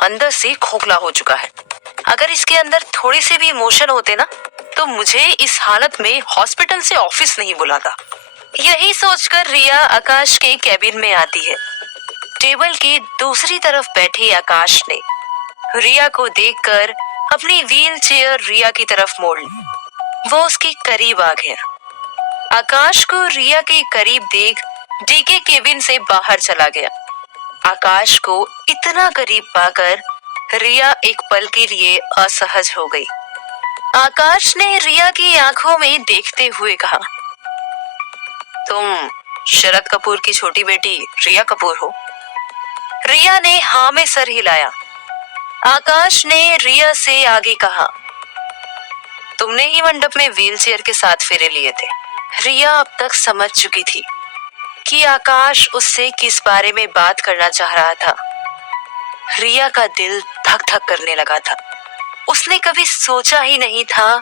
अंदर से खोखला हो चुका है। अगर इसके अंदर थोड़े से भी इमोशन होते ना तो मुझे इस हालत में हॉस्पिटल से ऑफिस नहीं बुलाता। यही सोचकर रिया आकाश के कैबिन में आती है। टेबल के दूसरी तरफ बैठे आकाश ने रिया को देखकर अपनी व्हील चेयर रिया की तरफ मोड़ ली। वो उसके करीब आ गया। आकाश को रिया के करीब देख डीके केबिन से बाहर चला गया। आकाश को इतना करीब पाकर रिया एक पल के लिए असहज हो गई। आकाश ने रिया की आंखों में देखते हुए कहा, तुम शरद कपूर की छोटी बेटी रिया कपूर हो? रिया ने हाँ में सर हिलाया। आकाश ने रिया से आगे कहा, तुमने ही मंडप में व्हीलचेयर के साथ फेरे लिए थे। रिया अब तक समझ चुकी थी कि आकाश उससे किस बारे में बात करना चाह रहा था। रिया का दिल धक धक करने लगा था। उसने कभी सोचा ही नहीं था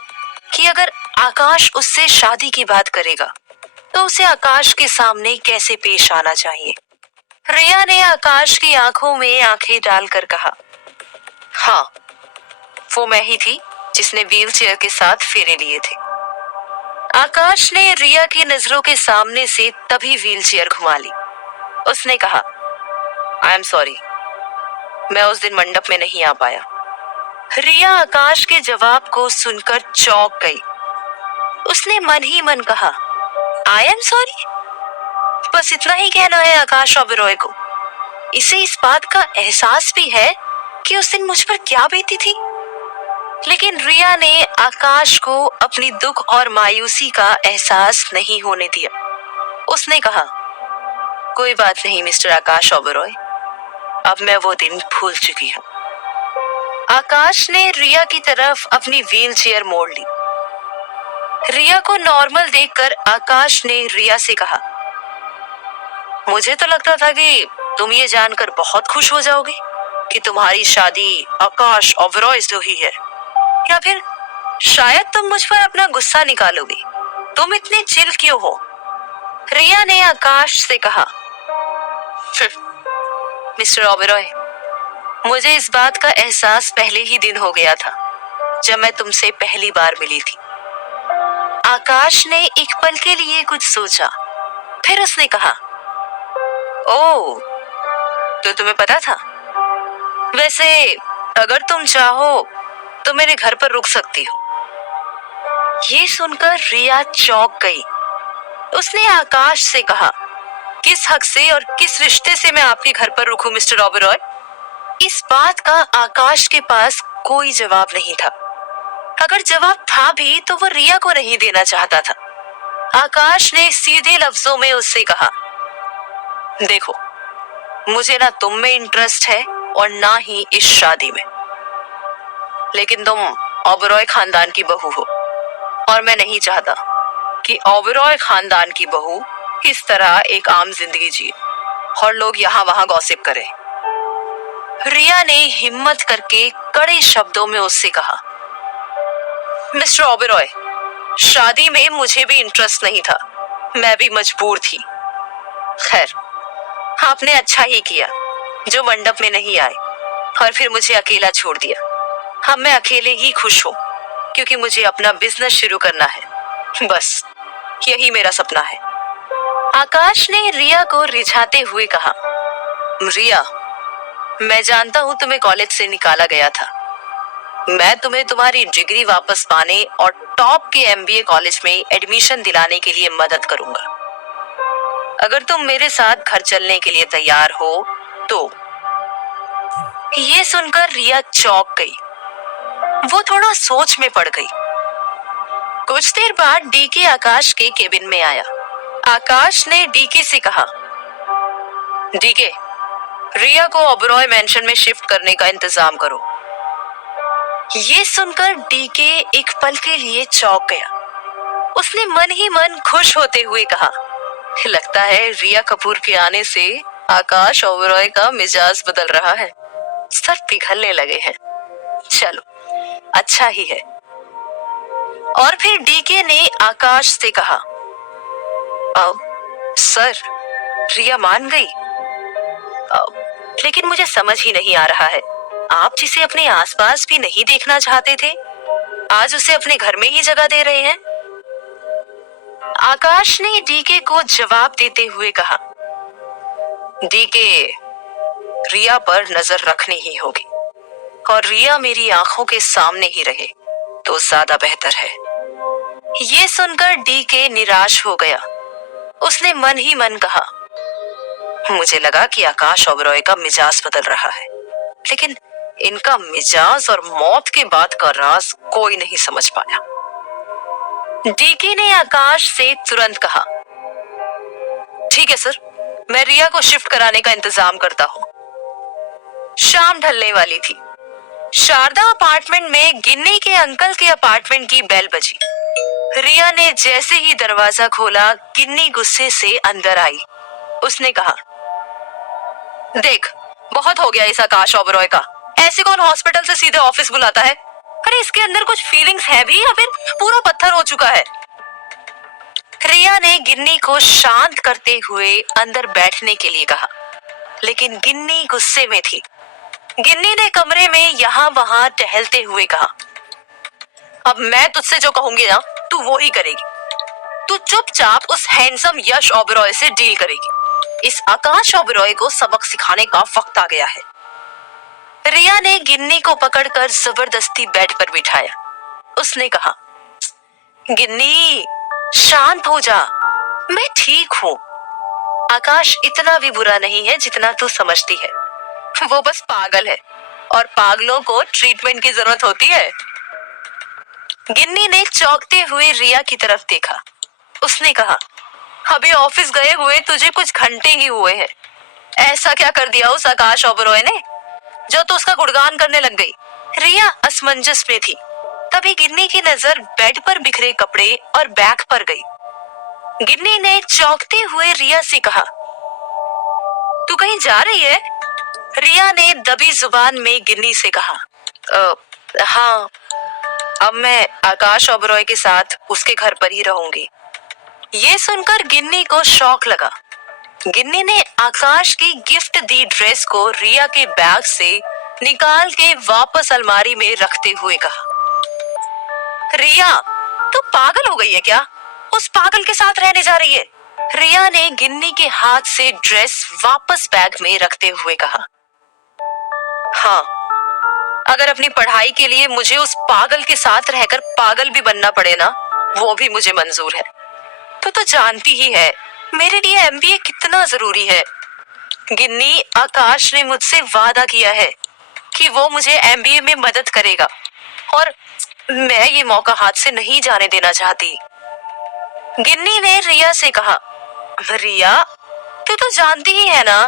कि अगर आकाश उससे शादी की बात करेगा तो उसे आकाश के सामने कैसे पेश आना चाहिए। रिया ने आकाश की आंखों में आंखें डालकर कहा, हाँ, वो मैं ही थी जिसने व्हीलचेयर के साथ फेरे लिए थे। आकाश ने रिया की नजरों के सामने से तभी व्हीलचेयर घुमा ली। उसने कहा, आई एम सॉरी, मैं उस दिन मंडप में नहीं आ पाया। रिया आकाश के जवाब को सुनकर चौंक गई। उसने मन ही मन कहा, आई एम सॉरी? बस इतना ही कहना है आकाश ओबेरॉय को? इसे इस बात का एहसास भी है कि उस दिन मुझ पर क्या बीती थी? लेकिन रिया ने आकाश को अपनी दुख और मायूसी का एहसास नहीं होने दिया। उसने कहा, कोई बात नहीं मिस्टर आकाश ओबेरॉय, अब मैं वो दिन भूल चुकी हूँ। आकाश ने रिया की तरफ अपनी व्हीलचेयर मोड़ ली। रिया को नॉर्मल देखकर आकाश ने रिया से कहा, मुझे तो लगता था कि तुम ये जानकर बहुत खुश हो जाओगे कि तुम्हारी शादी आकाश ओबेरॉय से हुई है, या फिर शायद तुम मुझ पर अपना गुस्सा निकालोगे। तुम इतने चिल क्यों हो? रिया ने आकाश से कहा, मिस्टर ओबेरॉय, मुझे इस बात का एहसास पहले ही दिन हो गया था जब मैं तुमसे पहली बार मिली थी। आकाश ने एक पल के लिए कुछ सोचा, फिर उसने कहा, ओह, तो तुम्हें पता था? वैसे अगर तुम चाहो तो मेरे घर पर रुक सकती हो। ये सुनकर रिया चौंक गई। उसने आकाश से कहा, किस हक से और किस रिश्ते से मैं आपके घर पर रुकूं मिस्टर ओबेरॉय? इस बात का आकाश के पास कोई जवाब नहीं था। अगर जवाब था भी तो वो रिया को नहीं देना चाहता था। आकाश ने सीधे लफ्जों में उससे कहा, देखो, मुझे ना तुम में इंटरेस्ट है और ना ही इस शादी में, लेकिन तुम ओबेरॉय खानदान की बहू हो और मैं नहीं चाहता कि ओबेरॉय खानदान की बहू इस तरह एक आम जिंदगी जिए और लोग यहाँ वहां गॉसिप करें। रिया ने हिम्मत करके कड़े शब्दों में उससे कहा, मिस्टर ओबेरॉय, शादी में मुझे भी इंटरेस्ट नहीं था, मैं भी मजबूर थी। खैर, आपने अच्छा ही किया जो मंडप में नहीं आए और फिर मुझे अकेला छोड़ दिया। अब मैं अकेले ही खुश हूँ क्योंकि मुझे अपना बिजनेस शुरू करना है। बस यही मेरा सपना है। आकाश ने रिया को रिझाते हुए कहा, रिया, मैं जानता हूँ तुम्हें कॉलेज से निकाला गया था। मैं तुम्हें तुम्हारी डिग्री वापस पाने और टॉप के एमबीए कॉलेज में एडमिशन दिलाने के लिए मदद करूंगा। अगर तुम मेरे साथ घर चलने के लिए तैयार हो तो। ये सुनकर रिया चौंक गई। वो थोड़ा सोच में पड़ गई। कुछ देर बाद डीके आकाश के केबिन में आया। आकाश ने डीके से कहा, डीके, रिया को ओबेरॉय मैंशन में शिफ्ट करने का इंतजाम करो। ये सुनकर डीके एक पल के लिए चौंक गया। उसने मन ही मन खुश होते हुए कहा, लगता है रिया कपूर के आने से आकाश ओबेरॉय का मिजाज बदल रहा है, सर पिघलने लगे हैं। चलो, अच्छा ही है। और फिर डीके ने आकाश से कहा, सर, रिया मान गई? लेकिन मुझे समझ ही नहीं आ रहा है आप जिसे अपने आसपास भी नहीं देखना चाहते थे, आज उसे अपने घर में ही जगह दे रहे हैं। आकाश ने डीके को जवाब देते हुए कहा, डीके, रिया पर नजर रखनी ही होगी और रिया मेरी आंखों के सामने ही रहे तो ज्यादा बेहतर है। ये सुनकर डीके निराश हो गया। उसने मन ही मन कहा, मुझे लगा कि आकाश ओबरॉय का मिजाज बदल रहा है, लेकिन इनका मिजाज और मौत के बाद का राज कोई नहीं समझ पाया। डीके ने आकाश से तुरंत कहा, ठीक है सर, मैं रिया को शिफ्ट कराने का इंतजाम करता हूँ। शाम ढलने वाली थी। शारदा अपार्टमेंट में गिन्नी के अंकल के अपार्टमेंट की बेल बजी। रिया ने जैसे ही दरवाजा खोला, गिन्नी गुस्से से अंदर आई। उसने कहा, देख, बहुत हो गया इस आकाश ओबरॉय का। ऐसे कौन हॉस्पिटल से सीधे ऑफिस बुलाता है? अरे इसके अंदर कुछ फीलिंग्स है भी या फिर पूरा पत्थर हो चुका है? रिया ने गिन्नी को शांत करते हुए अंदर बैठने के लिए कहा, लेकिन गिन्नी गुस्से में थी। गिन्नी ने कमरे में यहाँ वहां टहलते हुए कहा, अब मैं तुझसे जो कहूंगी ना, तू वो ही करेगी। तू चुपचाप उस हैंडसम यश ओबरॉय से डील करेगी। इस आकाश ओबरॉय को सबक सिखाने का वक्त आ गया है। रिया ने गिन्नी को पकड़कर जबरदस्ती बेड पर बिठाया। उसने कहा, गिन्नी, शांत हो जा, मैं ठीक हूँ। आकाश इतना भी बुरा नहीं है जितना तू समझती है। वो बस पागल है और पागलों को ट्रीटमेंट की जरूरत होती है। गिन्नी ने चौंकते हुए रिया की तरफ देखा। उसने कहा, अभी ऑफिस गए हुए तुझे कुछ घंटे ही हुए हैं। ऐसा क्या कर दिया उस आकाश ओबरॉय ने जो तू उसका गुणगान करने लग गई? रिया असमंजस में थी। तभी गिन्नी की नजर बेड पर बिखरे कपड़े और बैग पर गई। गिन्नी ने चौंकते हुए रिया से कहा, तू कहीं जा रही है? रिया ने दबी जुबान में गिन्नी से कहा, हाँ, अब मैं आकाश ओबरॉय के साथ उसके घर पर ही रहूंगी। ये सुनकर गिन्नी को शौक लगा। गिन्नी ने आकाश की गिफ्ट दी ड्रेस को रिया के बैग से निकाल के वापस अलमारी में रखते हुए कहा, रिया, तू पागल हो गई है क्या? उस पागल के साथ रहने जा रही है? रिया ने गिन्नी के हाथ से ड्रेस वापस बैग में रखते हुए कहा, हाँ, अगर अपनी पढ़ाई के लिए मुझे उस पागल के साथ रहकर पागल भी बनना पड़े ना, वो भी मुझे मंजूर है। तो जानती ही है मेरे लिए एमबीए कितना जरूरी है। गिन्नी, आकाश ने मुझसे वादा किया है कि वो मुझे एमबीए में मदद करेगा और मैं ये मौका हाथ से नहीं जाने देना चाहती। गिन्नी ने रिया से कहा, रिया, तू तो जानती ही है ना,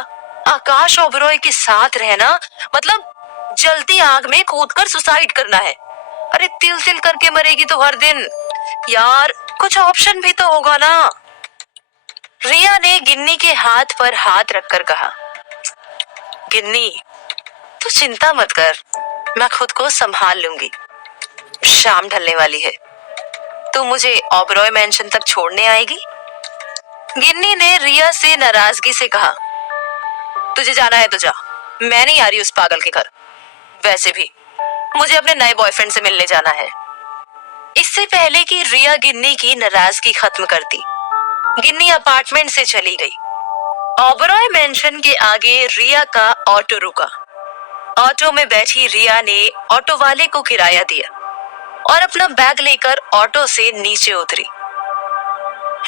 आकाश ओबरॉय के साथ रहना मतलब जलती आग में कूदकर सुसाइड करना है। अरे तिल तिल करके मरेगी तो हर दिन। यार, कुछ ऑप्शन भी तो होगा ना। रिया ने गिन्नी के हाथ पर हाथ रखकर कहा, गिन्नी, तू चिंता मत कर, मैं खुद को संभाल लूंगी। शाम ढलने वाली है, तू मुझे ओबरॉय मैंशन तक छोड़ने आएगी? गिन्नी ने रिया से नाराजगी से कहा, तुझे जाना है तो जा, मैं नहीं आ रही उस पागल के घर। वैसे भी मुझे अपने नए बॉयफ्रेंड से मिलने जाना है। इससे पहले कि रिया गिन्नी की नाराजगी खत्म करती, गिन्नी अपार्टमेंट से चली गई। ओबरॉय मैंशन के आगे रिया का ऑटो रुका। ऑटो में बैठी रिया ने ऑटो वाले को किराया दिया और अपना बैग लेकर ऑटो से नीचे उतरी।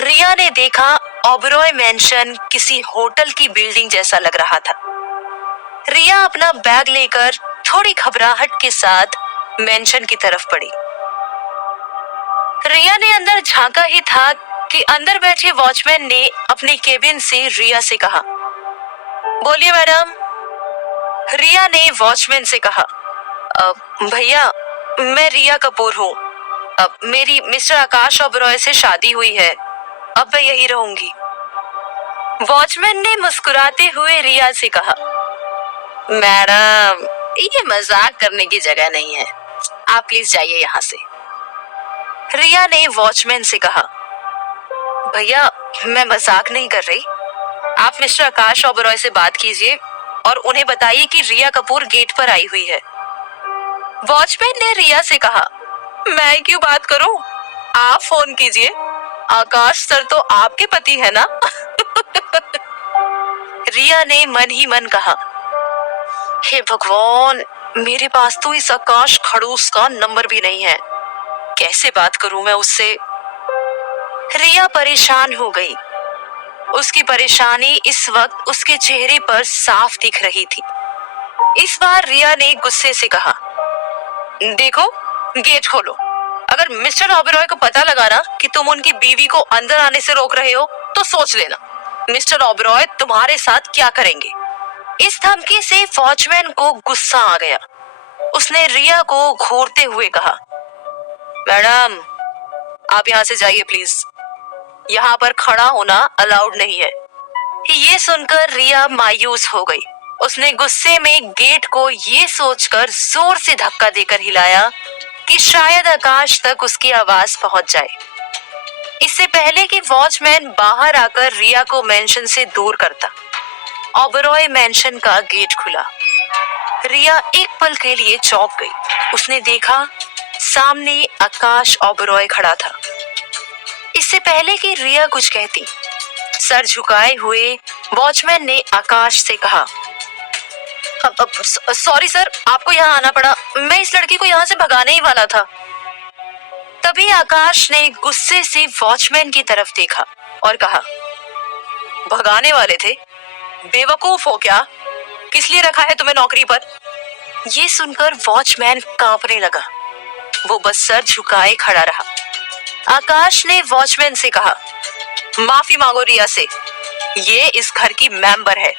रिया ने देखा ओबरॉय मैंशन किसी होटल की बिल्डिंग जैसा लग रहा था। रिया अपना बैग लेकर थोड़ी घबराहट के साथ मैंशन की तरफ बढ़ी। रिया ने अंदर झांका ही था कि अंदर बैठे वॉचमैन ने अपने केबिन से रिया से कहा, बोलिए मैडम। रिया ने वॉचमैन से कहा, भैया, मैं रिया कपूर हूँ। मेरी मिस्टर आकाश ओबरॉय से शादी हुई है, अब मैं यही रहूंगी। वॉचमैन ने मुस्कुराते हुए रिया से कहा, मैडम, ये मजाक करने की जगह नहीं है, आप प्लीज जाइए यहाँ से। रिया ने वॉचमैन से कहा, भैया, मैं मजाक नहीं कर रही, आप मिस्टर आकाश ओबरॉय से बात कीजिए और उन्हें बताइए कि रिया कपूर गेट पर आई हुई है। वॉचमैन ने रिया से कहा, मैं क्यों बात करूं? आप फोन कीजिए, आकाश सर तो आपके पति है ना? रिया ने मन ही मन कहा, हे भगवान, मेरे पास तो इस आकाश खड़ूस का नंबर भी नहीं है, कैसे बात करूं मैं उससे? रिया परेशान हो गई। उसकी परेशानी इस वक्त उसके चेहरे पर साफ दिख रही थी। इस बार रिया ने गुस्से से कहा, देखो, गेट खोलो। अगर मिस्टर ओबेरॉय को पता लगा ना कि तुम उनकी बीवी को अंदर आने से रोक रहे हो तो सोच लेना मिस्टर ओबेरॉय तुम्हारे साथ क्या करेंगे। इस धमकी से वॉचमैन को गुस्सा आ गया। उसने रिया को घूरते हुए कहा, मैडम, आप यहाँ से जाइए प्लीज, यहाँ पर खड़ा होना अलाउड नहीं है। ये सुनकर रिया मायूस हो गई। उसने गुस्से में गेट को ये सोचकर जोर से धक्का देकर हिलाया कि शायद आकाश तक उसकी आवाज पहुंच जाए। इससे पहले कि वॉचमैन बाहर आकर रिया को मेंशन से दूर करता, ओबेरॉय मेंशन का गेट खुला। रिया एक पल के लिए चौंक गई। उसने देखा सामने आकाश ओबेरॉय खड़ा था। इससे पहले कि रिया कुछ कहती, सर झुकाए हुए वॉचमैन ने आकाश से कहा, सॉरी सर, आपको यहाँ आना पड़ा, मैं इस लड़की को यहाँ से भगाने ही वाला था। तभी आकाश ने गुस्से से वॉचमैन की तरफ देखा और कहा, भगाने वाले थे? बेवकूफ हो क्या? किस लिए रखा है तुम्हें नौकरी पर? ये सुनकर वॉचमैन कांपने लगा। वो बस सर झुकाए खड़ा रहा। आकाश ने वॉचमैन से कहा, माफी मांगो रिया से, ये इस घर की मेंबर है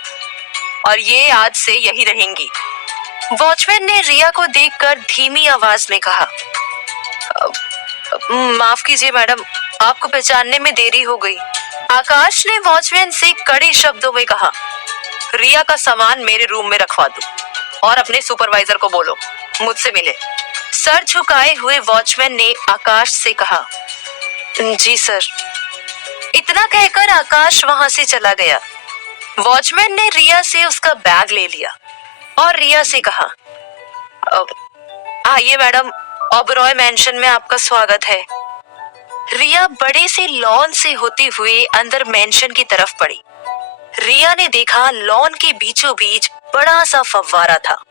और ये आज से यही रहेंगी। वॉचमैन ने रिया को देखकर धीमी आवाज में कहा, माफ कीजिए मैडम, आपको पहचानने में देरी हो गई। आकाश ने वॉचमैन से कड़े शब्दों में कहा, रिया का सामान मेरे रूम में रखवा दो और अपने सुपरवाइजर को बोलो मुझसे मिले। सर झुकाए हुए वॉचमैन ने आकाश से कहा, जी सर। इतना कहकर आकाश वहां से चला गया। वॉचमैन ने रिया से उसका बैग ले लिया और रिया से कहा, आइए मैडम, ओबेरॉय मेंशन में आपका स्वागत है। रिया बड़े से लॉन से होते हुए अंदर मेंशन की तरफ बढ़ी। रिया ने देखा लॉन के बीचों बीच बड़ा सा फव्वारा था।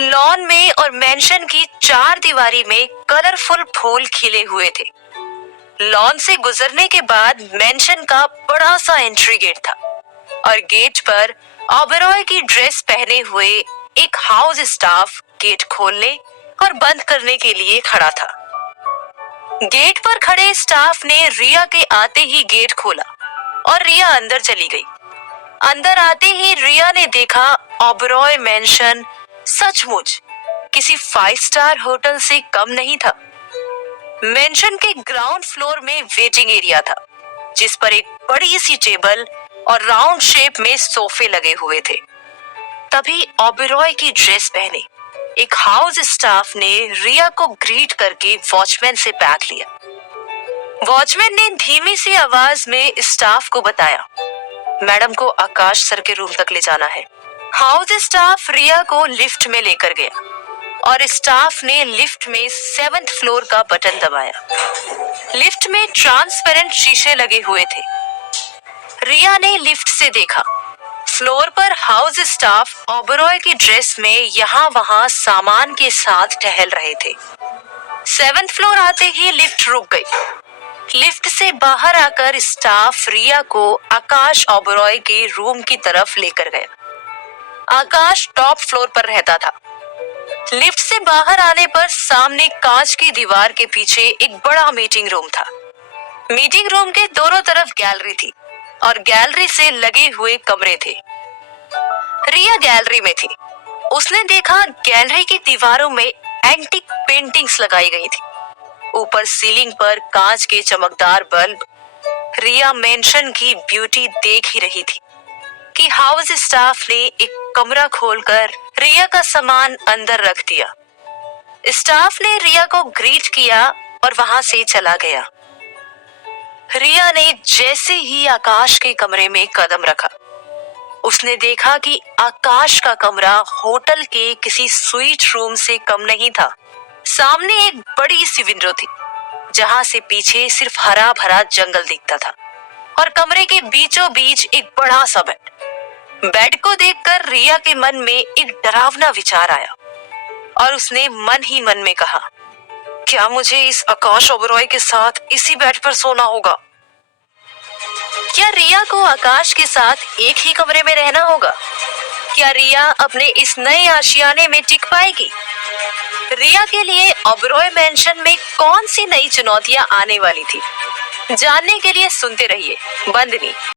लॉन में और मेंशन की चार दीवारी में कलरफुल फूल खिले हुए थे। लॉन से गुजरने के बाद मेंशन का बड़ा सा एंट्री गेट था और गेट पर ओबेरॉय की ड्रेस पहने हुए एक हाउस स्टाफ गेट खोलने और बंद करने के लिए खड़ा था। गेट पर खड़े स्टाफ ने रिया के आते ही गेट खोला और रिया अंदर चली गई। अंदर आते ही रिया ने देखा ओबेरॉय मेंशन सचमुच किसी 5 स्टार होटल से कम नहीं था। मेंशन के ग्राउंड फ्लोर में वेटिंग एरिया था, जिस पर एक बड़ी सी टेबल और राउंड शेप में सोफे लगे हुए थे। तभी ओबेरॉय की ड्रेस पहने एक हाउस स्टाफ ने रिया को ग्रीट करके वॉचमैन से बैग लिया। वॉचमैन ने धीमी सी आवाज में स्टाफ को बताया, मैडम को आकाश सर के रूम तक ले जाना है। हाउस स्टाफ रिया को लिफ्ट में लेकर गया और स्टाफ ने लिफ्ट में 7th फ्लोर का बटन दबाया। लिफ्ट में ट्रांसपेरेंट शीशे लगे हुए थे। रिया ने लिफ्ट से देखा, फ्लोर पर हाउस स्टाफ ओबेरॉय की ड्रेस में यहाँ वहाँ सामान के साथ टहल रहे थे। 7th फ्लोर आते ही लिफ्ट रुक गई। लिफ्ट से बाहर आकर स्टाफ रिया को आकाश ओबेरॉय के रूम की तरफ लेकर गया। आकाश टॉप फ्लोर पर रहता था। लिफ्ट से बाहर आने पर सामने कांच की दीवार के पीछे एक बड़ा मीटिंग रूम था। मीटिंग रूम के दोनों तरफ गैलरी थी और गैलरी से लगे हुए कमरे थे। रिया गैलरी में थी। उसने देखा गैलरी की दीवारों में एंटीक पेंटिंग्स लगाई गई थी। ऊपर सीलिंग पर कांच के चमकदार बल्ब। रिया मेंशन की ब्यूटी देख ही रही थी कि हाउस स्टाफ ने एक कमरा खोलकर रिया का सामान अंदर रख दिया। स्टाफ ने रिया को ग्रीट किया और वहां से चला गया। रिया ने जैसे ही आकाश के कमरे में कदम रखा, उसने देखा कि आकाश का कमरा होटल के किसी स्वीट रूम से कम नहीं था। सामने एक बड़ी सी विंडो थी जहां से पीछे सिर्फ हरा भरा जंगल दिखता था और कमरे के बीचों बीच एक बड़ा सा बेड को देखकर रिया के मन में एक डरावना विचार आया और उसने मन ही मन में कहा, क्या मुझे इस आकाश ओबरॉय के साथ इसी बेड पर सोना होगा? क्या रिया को आकाश के साथ एक ही कमरे में रहना होगा? क्या रिया अपने इस नए आशियाने में टिक पाएगी? रिया के लिए ओबरॉय मैंशन में कौन सी नई चुनौतियां आने वाली थी? जानने के लिए सुनते रहिए बंदनी।